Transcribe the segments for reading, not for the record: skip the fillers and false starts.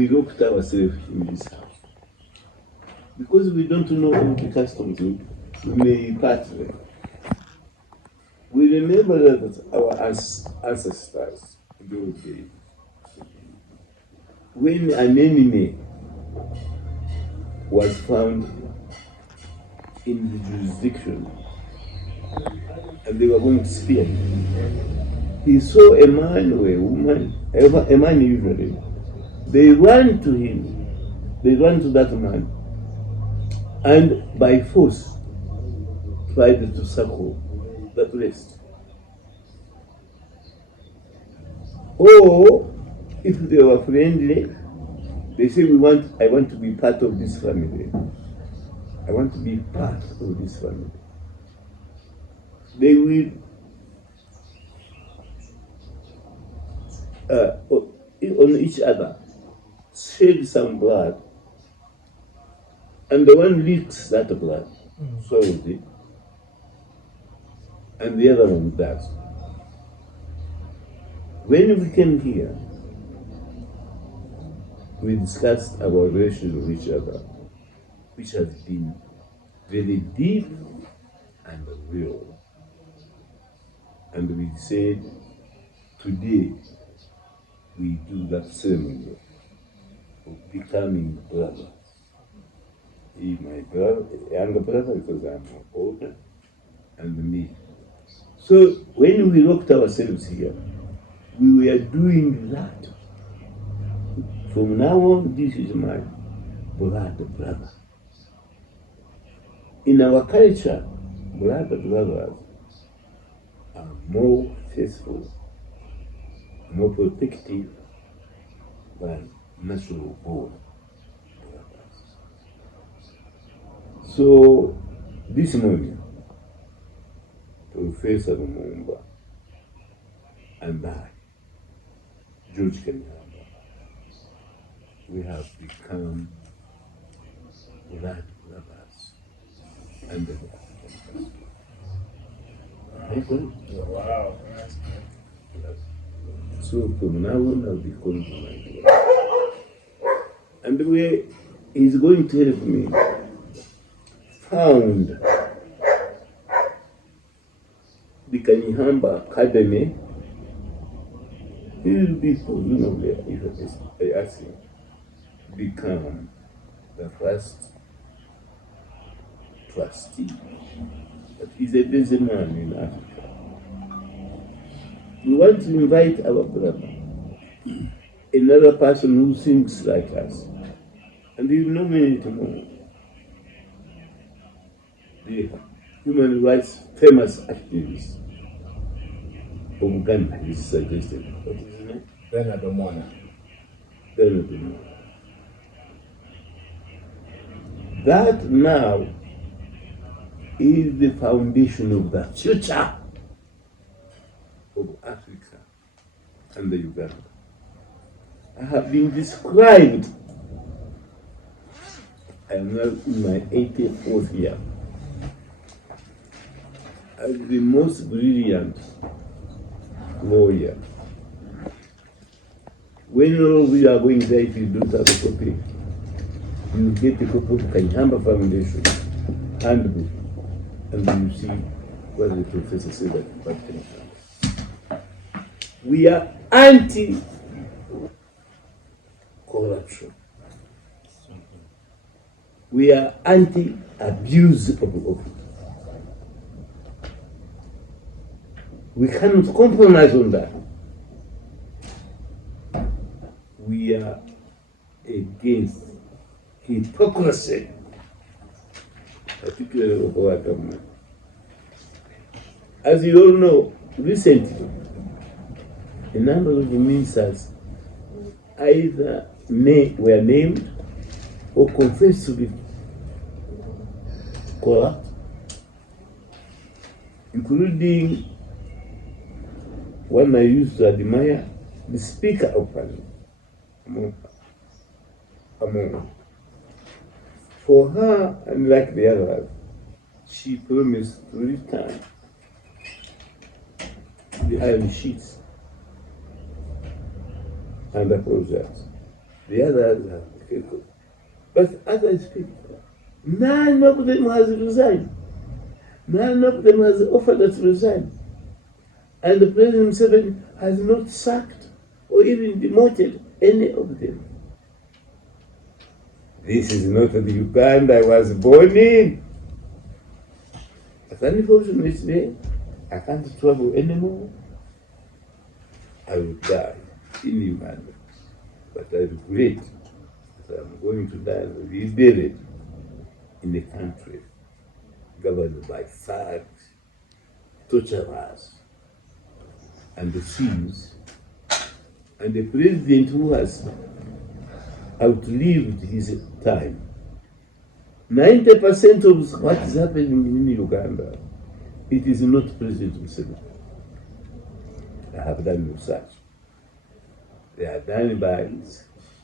we locked ourselves in this house. Because we don't know all the customs, we may part them. We remember that our ancestors, those days, when an enemy was found in the jurisdiction and they were going to spear him, he saw a man or a woman, a man usually, they ran to him, they ran to that man, and by force tried to circle the place. Or if they were friendly, they say, I want to be part of this family. I want to be part of this family. They will on each other shed some blood, and the one leaks that blood, swallows it, and the other one does. When we came here, we discussed our relations with each other, which has been very deep and real. And we said, today we do that ceremony of becoming brothers. He, my brother, younger brother, because I'm older, and me. So when we looked ourselves here, we were doing that. From now on, this is my brother. In our culture, brothers are more faithful, more protective than natural born brothers. So this morning, Professor Lumumba and I, George Kanyeihamba, we have become blood brothers and the wow. So from now on, I'll be called my brother. And the way he's going to help me found the Kanyeihamba Academy. He will be, presumably, if I ask him, become the first trustee. But he's a busy man in Africa. We want to invite our brother, another person who thinks like us, and you nominate more. The human rights famous activist of Ghana is suggested. What is his name? Bernard Omona. That now is the foundation of the future of Africa and the Uganda. I have been described, I am now in my 84th year, as the most brilliant lawyer. When all we are going there, if you don't have a copy, you get a copy of Kanyeihamba Foundation handbook, and you see what the professor said about Kanyeihamba. We are anti-corruption. We are anti-abuse of office. We cannot compromise on that. We are against hypocrisy, particularly of our government. As you all know, recently, a number of ministers either were named or confessed to be corrupt, including one I used to admire, the Speaker of Parliament. For her, unlike the others, she promised to return the iron sheets and apologize. The others are critical. But as I speak, none of them has resigned. None of them has offered us to resign. And the President Museveni has not sacked or even demoted any of them. This is not the Uganda I was born in. But unfortunately, I can't travel anymore. I will die in Uganda. But I regret that I'm going to die and be buried in a country governed by thugs, torturers, and the thieves, and a president who has outlived his time. 90% of what is happening in Uganda, it is not President Museveni. I have done research. They are done by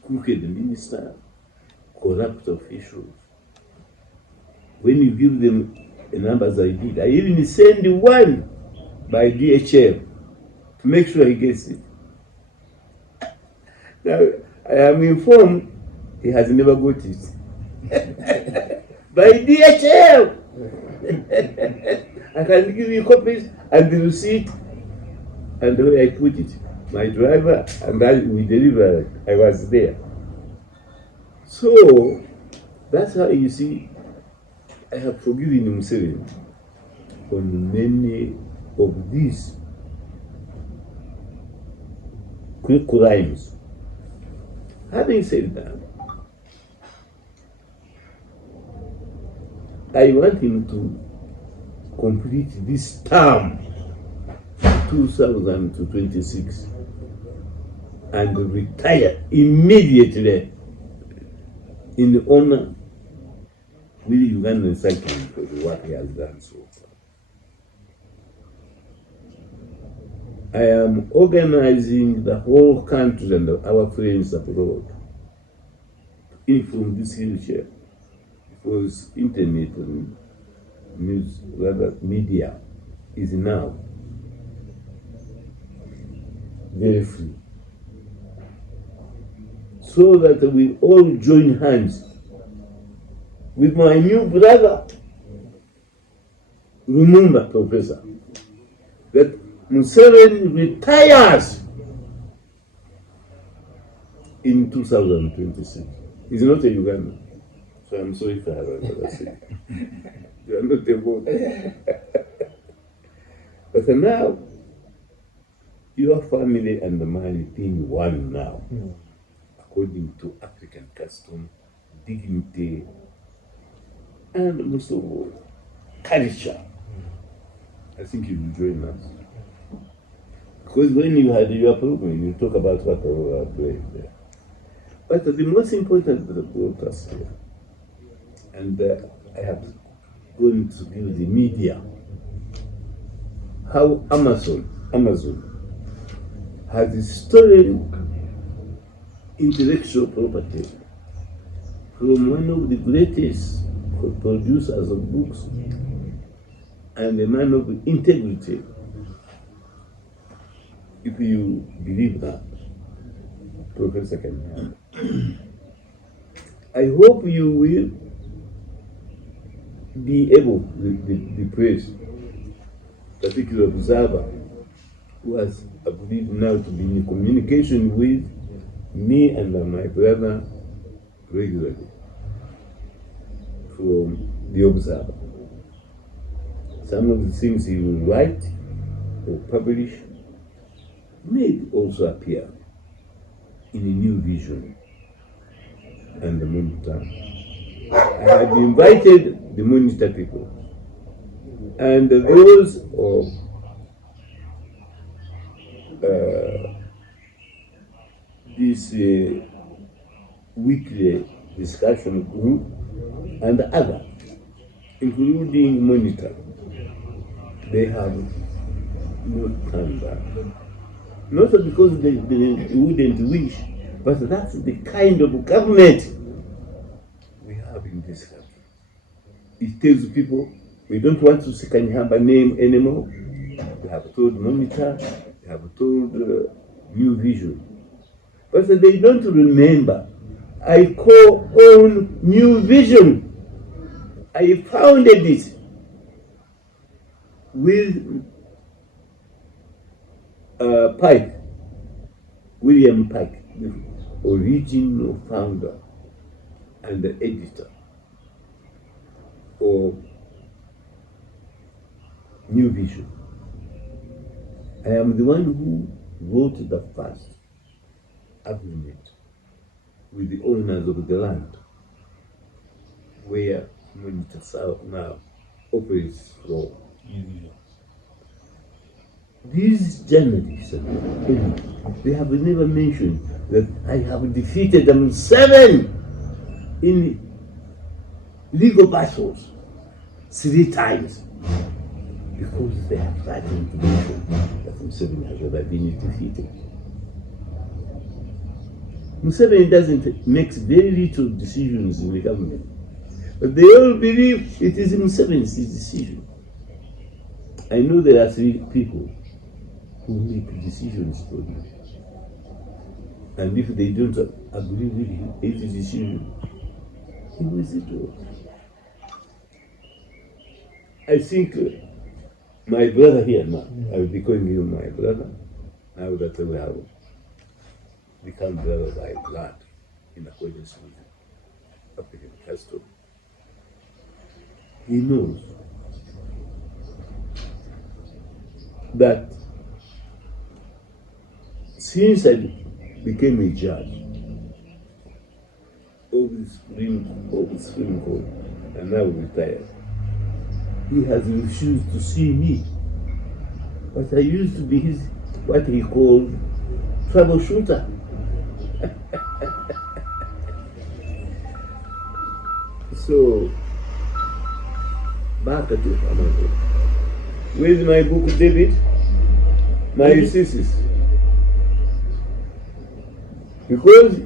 crooked ministers, corrupt officials. When you give them the numbers I did, I even send one by DHL to make sure he gets it. Now, I am informed he has never got it. By DHL! I can give you copies and the receipt and the way I put it. My driver and I, we delivered. I was there. So, that's how you see, I have forgiven Museveni on many of these crimes. Having said that, I want him to complete this term, 2026, and retire immediately in honor with the Ugandan cycling for the work he has done so far. I am organizing the whole country and our friends abroad to inform this future, because internet and news, rather media, is now very free. So that we all join hands with my new brother, Lumumba, Professor, that Museveni retires in 2026. He's not a Ugandan, so I'm sorry if I have another say. You are not a voter. But now, your family and mine being one now, according to African custom, dignity, and also culture. I think you will join us. Because when you had your program, you talk about what we are doing there. But the most important that brought us here, and I have gone to give the media how Amazon has stolen intellectual property from one of the greatest producers of books and a man of integrity, if you believe that, Professor Kanyeihamba. I hope you will be able, the press, particular observer, who has, I believe now, to be in communication with me and my brother regularly from the observer. Some of the things he will write or publish may also appear in a new vision and the monitor. I had invited the monitor people and those of this weekly discussion group and other, including monitor. They have not come back. Not because they wouldn't wish, but that's the kind of government we have in this country. It tells people, we don't want to see Kanyeihamba name anymore. They have told monitor, they have told new vision. But they don't remember I co-own New Vision. I founded it with William Pike, the original founder and the editor of New Vision. I am the one who wrote the first agreement with the owners of the land where Monitor South now operates from. These journalists, they have never mentioned that I have defeated them 7 in legal battles 3 times because they have frightened to mention that Museveni has ever been defeated. Museveni doesn't make very little decisions in the government, but they all believe it is Museveni's decision. I know there are 3 people who make decisions for you, and if they don't agree with his decision, he withdraws. I think my brother here now, I will be calling you my brother, now that we have become brother by blood in accordance with African custom. He knows that since I became a judge of the Supreme Court and now retired, he has refused to see me. But I used to be his, what he called, troubleshooter. So, back to Amazon. Where's my book, David? My thesis. Because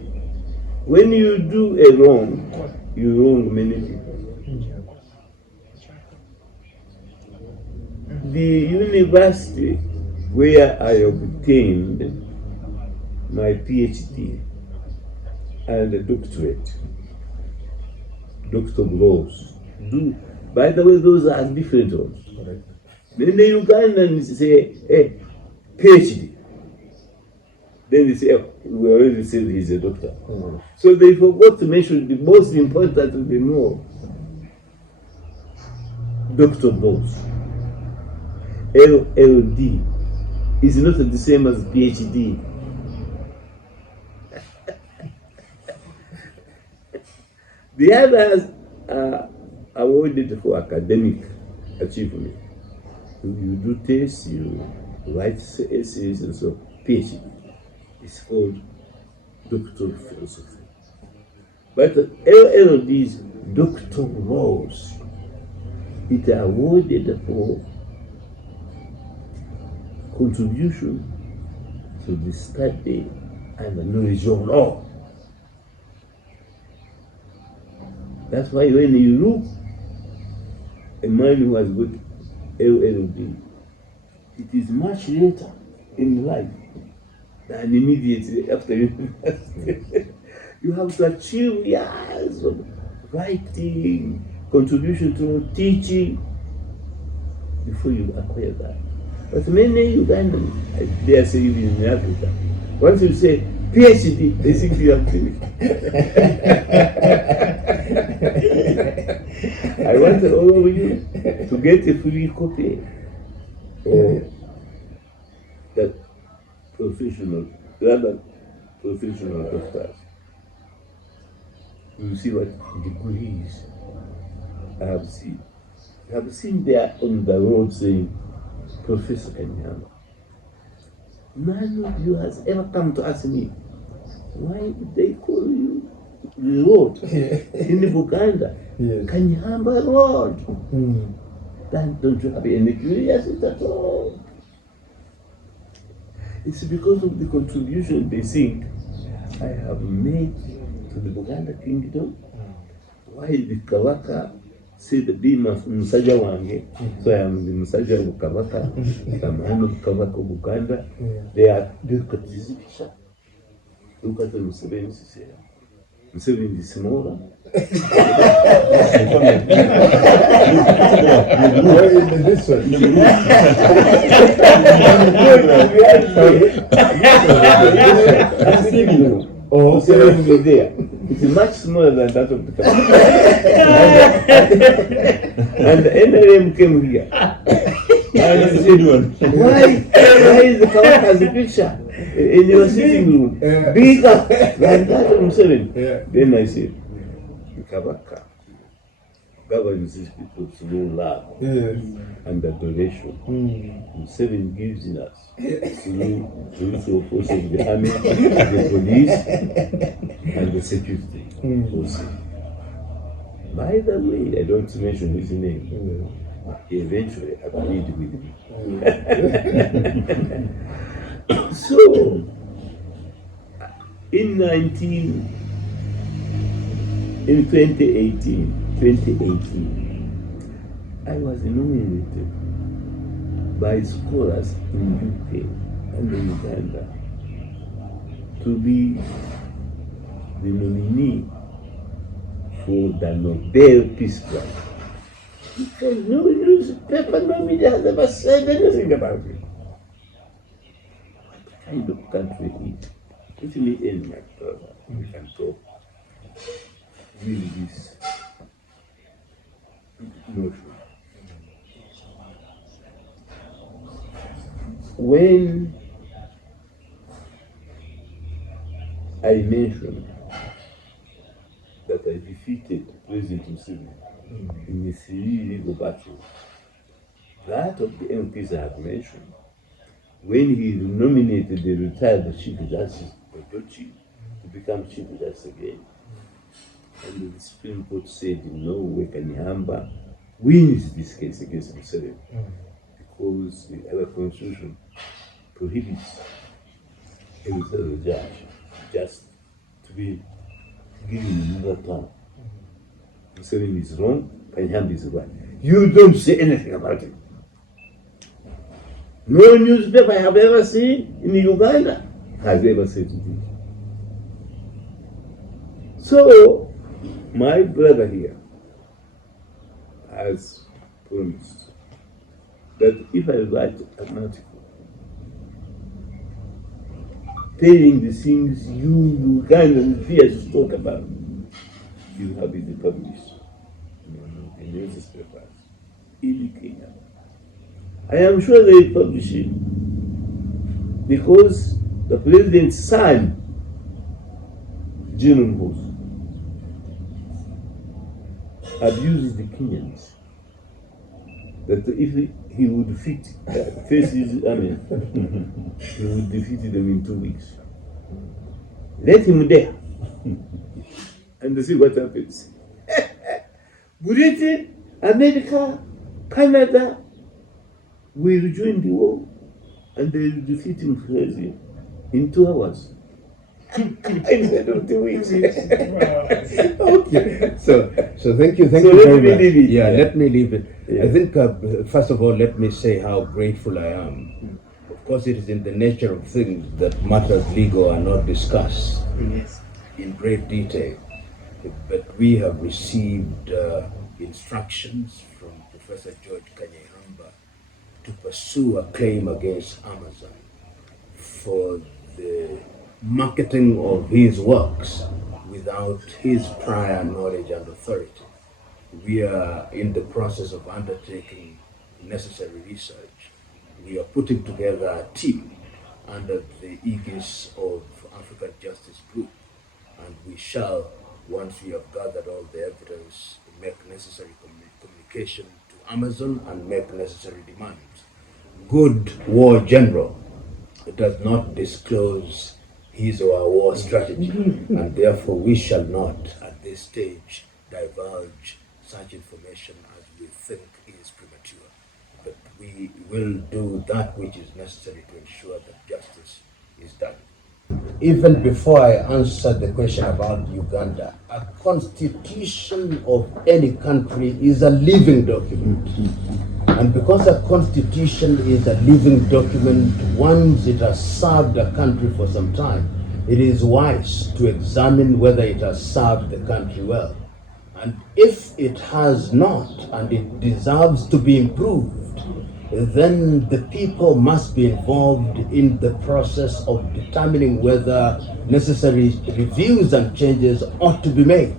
when you do a wrong, you wrong many people. The university where I obtained my PhD and a doctorate, Dr. Gross. By the way, those are different ones. Then the Ugandans say, hey, PhD. Then they say, oh, we already said he's a doctor. So they forgot to mention the most important of them all, Dr. Gross. LLD is not the same as PhD. The others are awarded for academic achievement. You do tests, you write essays, and so PhD. It's called Doctor of Philosophy. But LLD's Dr. Rose, it awarded for contribution to the study and the knowledge of law. That's why when you look a man who has got LLD, it is much later in life than immediately after university. You have to achieve years of writing, contribution to teaching before you acquire that. But many Ugandans, I dare say even in Africa, once you say PhD, they think you have finished. I want all of you to get a free copy of that professional doctors. You see what degrees I have seen. I have seen there on the road saying, Professor Kanyeihamba. None of you has ever come to ask me, why did they call you the road in Buganda? Kanyeihamba Road. Then don't you have any curiosity at all? It's because of the contribution they think I have made to the Buganda kingdom. While the Kawaka said, be Musaja Wange, so I am the Musaja of Kawaka, the man of Kawaka of Buganda. They are, look at this picture. Look at the Museveni here. Museveni is smaller. This one. Oh, Museveni is there. It's much smaller than that of the country. And the NRM came here. And he said, why is the Kabaka has a picture in your sitting room bigger than that of Museveni? Then I said, the Kabaka governs these people through love and adoration. Museveni gives in us through the usual force of the army, the police, and the security forces. By the way, I don't mention his name. He eventually agreed with me. So, in 2018, I was nominated by scholars in UK and in Uganda to be the nominee for the Nobel Peace Prize. Because no newspaper, no media has ever said anything about it. What kind of country is it? Let me end, my brother. We can talk with this notion. When I mentioned that I defeated President Museveni in the 3 legal battles, that of the MPs I have mentioned, when he nominated the retired Chief Justice Ojochi to become Chief Justice again, and the Supreme Court said no way Kanyeihamba wins this case against Museveni because the other constitution prohibits a retired judge just to be given another term. Museveni is wrong, Kanyeihamba is right. You don't say anything about it. No newspaper I have ever seen in Uganda has ever said it. So, my brother here has promised that if I write an article telling the things you Ugandans fear to talk about, you have it published in newspapers in Kenya. I am sure they publish it because the president's son, General Hus, abuses the Kenyans. That if he would face his army, he would defeat them in 2 weeks. Let him there and see what happens. Britain, America, Canada will join the war and they will defeat him crazy in 2 hours. Instead of 2 weeks. Okay. So thank you So very let me much. leave it. Yeah, let me leave it. Yeah. I think first of all, let me say how grateful I am. Of course, it is in the nature of things that matters legal are not discussed in great detail. But we have received instructions from Professor George Kanyeihamba to pursue a claim against Amazon for the marketing of his works without his prior knowledge and authority. We are in the process of undertaking necessary research. We are putting together a team under the aegis of African Justice Group, and we shall, once we have gathered all the evidence, make necessary communication to Amazon and make necessary demands. Good war general does not disclose his or our war strategy, and therefore we shall not at this stage divulge such information as we think is premature. But we will do that which is necessary to ensure that justice is done. Even before I answer the question about Uganda, a constitution of any country is a living document. And because a constitution is a living document, once it has served a country for some time, it is wise to examine whether it has served the country well. And if it has not, and it deserves to be improved, then the people must be involved in the process of determining whether necessary reviews and changes ought to be made.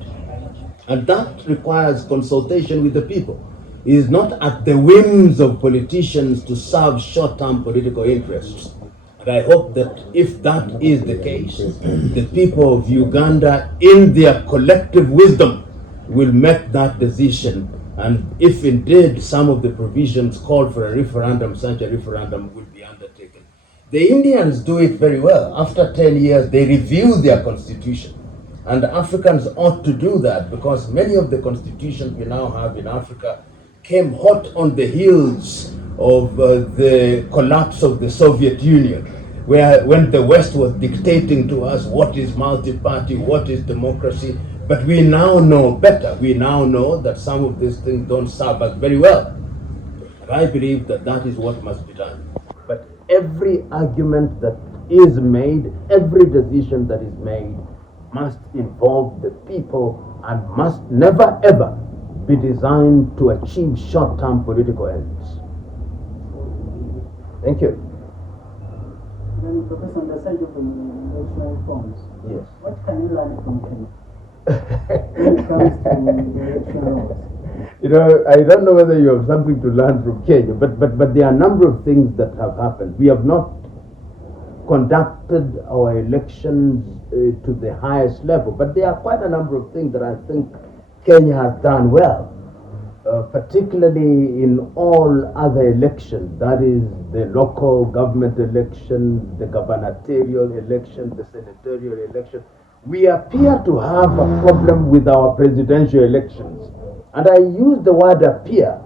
And that requires consultation with the people. It is not at the whims of politicians to serve short-term political interests. And I hope that if that is the case, the people of Uganda, in their collective wisdom, will make that decision. And if indeed some of the provisions called for a referendum, such a referendum will be undertaken. The Indians do it very well. After 10 years, they review their constitution. And Africans ought to do that, because many of the constitutions we now have in Africa came hot on the heels of the collapse of the Soviet Union, where when the West was dictating to us what is multi-party, what is democracy. But we now know better. We now know that some of these things don't serve us very well. And I believe that that is what must be done. But every argument that is made, every decision that is made, must involve the people and must never ever be designed to achieve short-term political ends. Thank you. Then, Professor, on the side of the electoral reforms, Yes. what can you learn from Kenya when it comes to electoral laws? You know, I don't know whether you have something to learn from Kenya, but there are a number of things that have happened. We have not conducted our elections to the highest level, but there are quite a number of things that I think Kenya has done well, particularly in all other elections, that is the local government election, the gubernatorial election, the senatorial election. We appear to have a problem with our presidential elections. And I use the word appear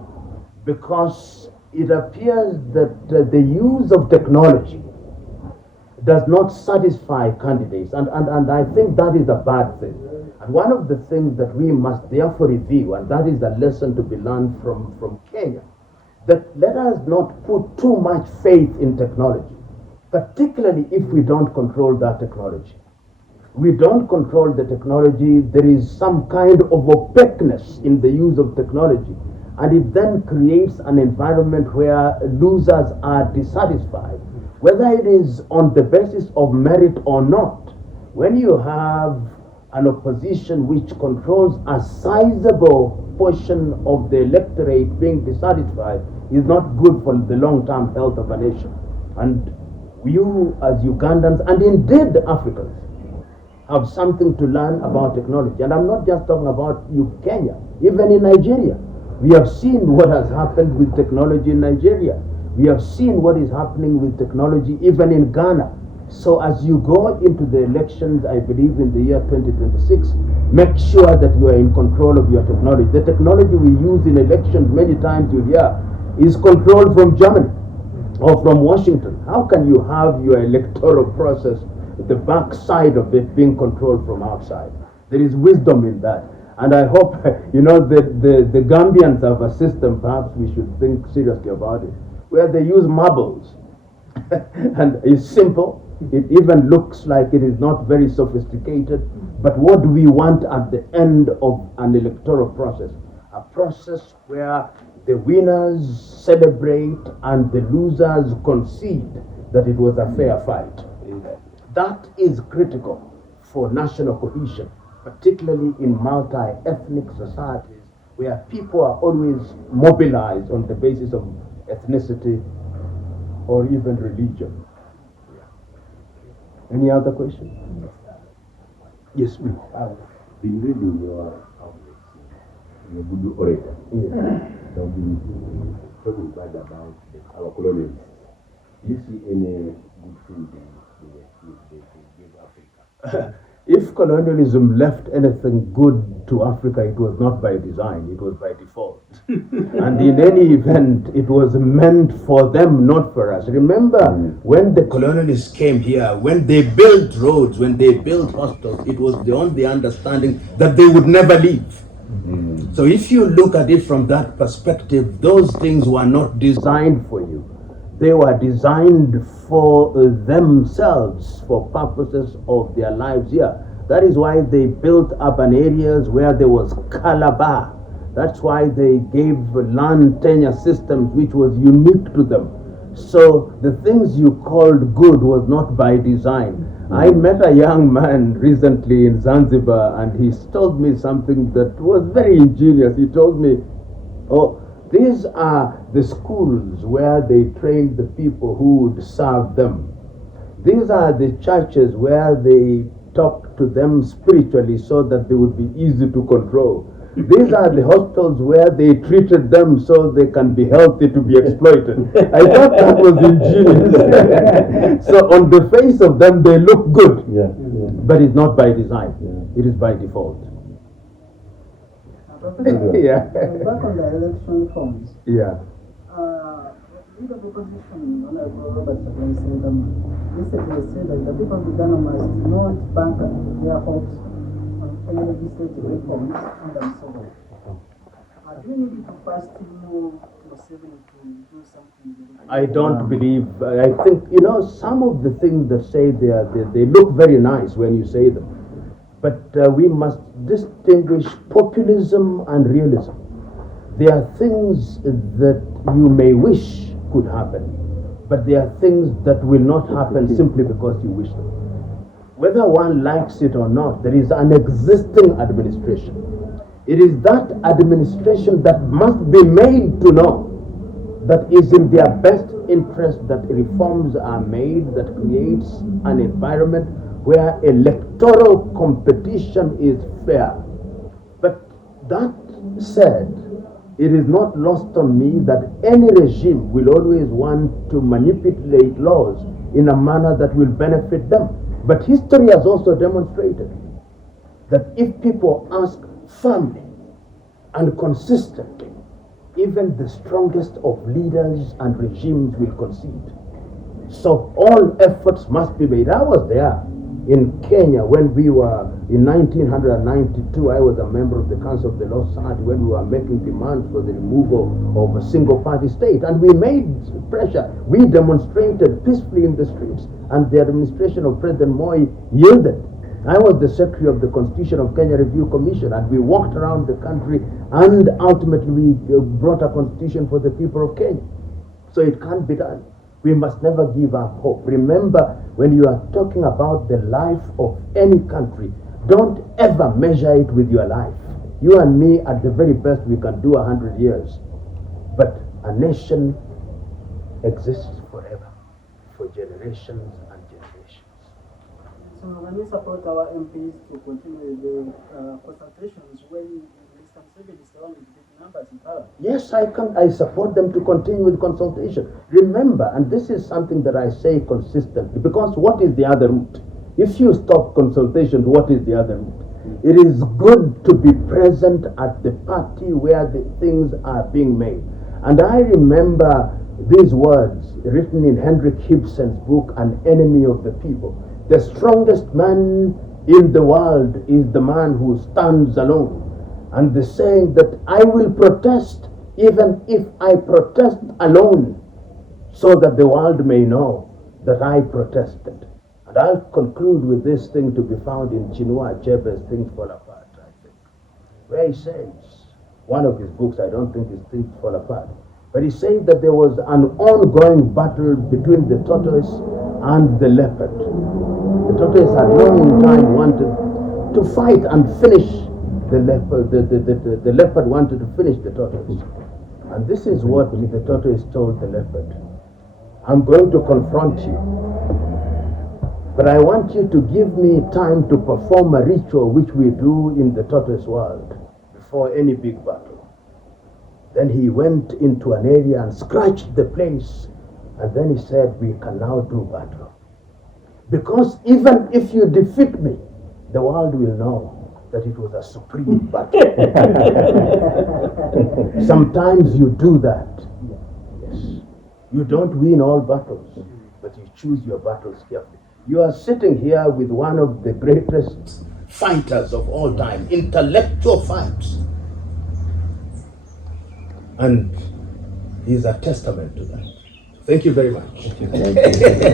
because it appears that the use of technology does not satisfy candidates, and I think that is a bad thing. And one of the things that we must therefore review, and that is a lesson to be learned from Kenya, that let us not put too much faith in technology, particularly if we don't control that technology. We don't control the technology, there is some kind of opaqueness in the use of technology, and it then creates an environment where losers are dissatisfied, whether it is on the basis of merit or not. When you have an opposition which controls a sizable portion of the electorate being dissatisfied, is not good for the long-term health of a nation. And you as Ugandans, and indeed Africans, have something to learn about technology. And I'm not just talking about Kenya, even in Nigeria. We have seen what has happened with technology in Nigeria. We have seen what is happening with technology even in Ghana. So as you go into the elections, I believe in the year 2026, make sure that you are in control of your technology. The technology we use in elections, many times you hear, is controlled from Germany or from Washington. How can you have your electoral process, the backside of it, being controlled from outside? There is wisdom in that. And I hope, the Gambians have a system, perhaps we should think seriously about it, where they use marbles. And it's simple. It even looks like it is not very sophisticated. But what do we want at the end of an electoral process? A process where the winners celebrate and the losers concede that it was a fair fight. That is critical for national cohesion, particularly in multi-ethnic societies where people are always mobilized on the basis of ethnicity or even religion. Any other question? Yes, please. I've been reading your outlets. You're a good orator. Yeah. I've been talking bad about our colonialists. Do you see any good thing they give Africa? If colonialism left anything good to Africa, it was not by design, it was by default. And in any event, it was meant for them, not for us. Remember, when the colonialists came here, when they built roads, when they built hostels, it was on the understanding that they would never leave. So if you look at it from that perspective, those things were not designed for you. They were designed for themselves, for purposes of their lives here. That is why they built urban areas where there was calabar. That's why they gave land tenure systems which was unique to them. So the things you called good was not by design. I met a young man recently in Zanzibar, and he told me something that was very ingenious. He told me, oh, these are the schools where they trained the people who would serve them. These are the churches where they talk to them spiritually so that they would be easy to control. These are the hospitals where they treated them so they can be healthy to be exploited. I thought that was ingenious. So on the face of them, they look good, but it's not by design. It is by default. Yeah. Back on the election forms. Yeah. Leader of the opposition, Honorable Robert recently said that the people of Ghana must not bank their hopes on any legislative reforms and so on. Do you need to pass through Museveni to do something? I don't believe. I think some of the things that say they look very nice when you say them, but we must distinguish populism and realism. There are things that you may wish could happen, but there are things that will not happen simply because you wish them. Whether one likes it or not, there is an existing administration. It is that administration that must be made to know that is in their best interest that reforms are made that creates an environment where electoral competition is fair. But that said, it is not lost on me that any regime will always want to manipulate laws in a manner that will benefit them. But history has also demonstrated that if people ask firmly and consistently, even the strongest of leaders and regimes will concede. So all efforts must be made. I was there in Kenya when we were, in 1992, I was a member of the Council of the Law Society when we were making demands for the removal of a single party state. And we made pressure. We demonstrated peacefully in the streets, and the administration of President Moi yielded. I was the secretary of the Constitution of Kenya Review Commission, and we walked around the country, and ultimately we brought a constitution for the people of Kenya. So it can't be done. We must never give up hope. Remember, when you are talking about the life of any country, don't ever measure it with your life. You and me, at the very best, we can do 100 years. But a nation exists forever, for generations and generations. So when we support our MPs to continue the consultations when Mr. Museveni is the one with big numbers in power? Yes, I support them to continue with consultation. Remember, and this is something that I say consistently, because what is the other route? If you stop consultation, what is the other route? It is good to be present at the party where the things are being made. And I remember these words written in Henrik Ibsen's book, An Enemy of the People. The strongest man in the world is the man who stands alone. And the saying that I will protest even if I protest alone, so that the world may know that I protested. And I'll conclude with this thing to be found in Chinua Achebe's Things Fall Apart, I think, where he says, one of his books, I don't think it's Things Fall Apart, but he says that there was an ongoing battle between the tortoise and the leopard. The tortoise had long time wanted to fight and finish the leopard. The leopard wanted to finish the tortoise. And this is what the tortoise told the leopard. I'm going to confront you, but I want you to give me time to perform a ritual which we do in the tortoise world before any big battle. Then he went into an area and scratched the place, and then he said, we can now do battle. Because even if you defeat me, the world will know that it was a supreme battle. Sometimes you do that. Yes. You don't win all battles, but you choose your battles carefully. You are sitting here with one of the greatest fighters of all time, intellectual fights. And he's a testament to that. Thank you very much. Thank you.